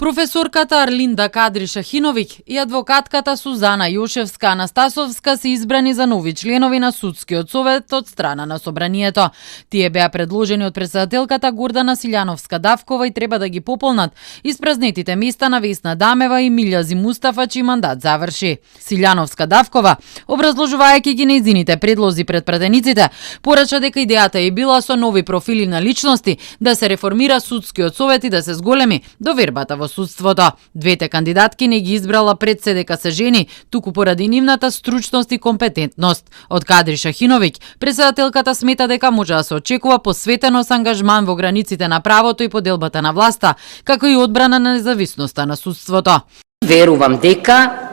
Професорката Арлинда Кадри-Шахиновиќ и адвокатката Сузана Јошевска-Анастасовска се избрани за нови членови на Судскиот совет од страна на Собранието. Тие беа предложени од претседателката Гордана Силјановска-Давкова и треба да ги пополнат испразнетите места на Весна Дамева и Милјази Мустафа, чиј мандат заврши. Силјановска-Давкова, образложувајќи ги нејзините предлози пред пратениците, порача дека идејата е била со нови профили на личности да се реформира Судскиот совет и да се зголеми довербата во судството. Двете кандидатки не ги избрала пред се дека се жени, туку поради нивната стручност и компетентност. Од Кадри-Шахиновиќ, претседателката смета дека може да се очекува посветеност ангажман во границите на правото и поделбата на власта, како и одбрана на независноста на судството. Верувам дека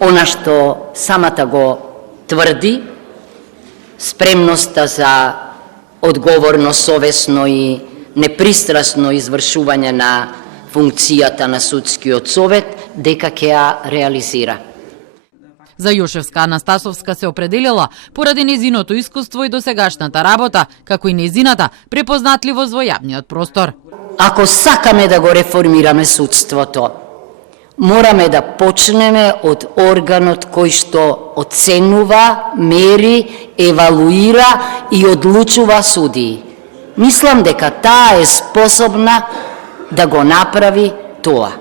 она што самата го тврди, спремноста за одговорно, совесно и непристрасно извршување на функцијата на Судскиот совет, дека ќе ја реализира. За Јошевска-Анастасовска се определила поради нејзиното искуство и досегашната работа, како и нејзината препознатливост во јавниот простор. Ако сакаме да го реформираме судството, мораме да почнеме од органот кој што оценува, мери, евалуира и одлучува судии. Мислам дека таа е способна да го направи тоа.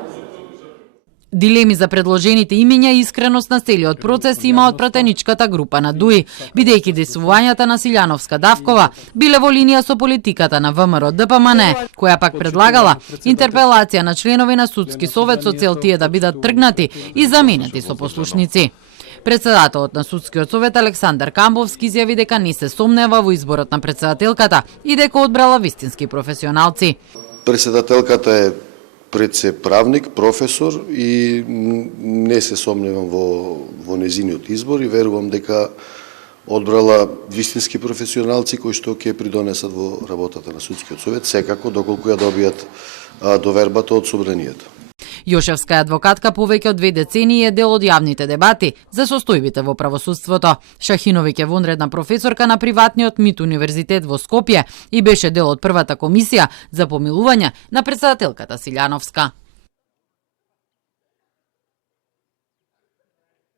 Дилеми за предложените имиња и искреност на целиот процес има од пратеничката група на ДУИ, бидејќи действувањата на Силјановска-Давкова биле во линија со политиката на ВМРО ДПМН, која пак предлагала интерпелација на членови на Судски совет со цел тие да бидат тргнати и заменети со послушници. Претседателот на Судскиот совет Александар Камбовски изјави дека не се сомнева во изборот на претседателката и дека одбрала вистински професионалци. Претседателката е пред се правник, професор и не се сомневам во незиниот избор и верувам дека одбрала вистински професионалци кои што ќе придонесат во работата на Судскиот совет, секако доколку ја добијат довербата од Собранието. Јошевска е адвокатка повеќе од 2 децении и е дел од јавните дебати за состојбите во правосудството. Шахиновиќ е вонредна професорка на приватниот МИТ универзитет во Скопје и беше дел од првата комисија за помилување на претседателката Силјановска.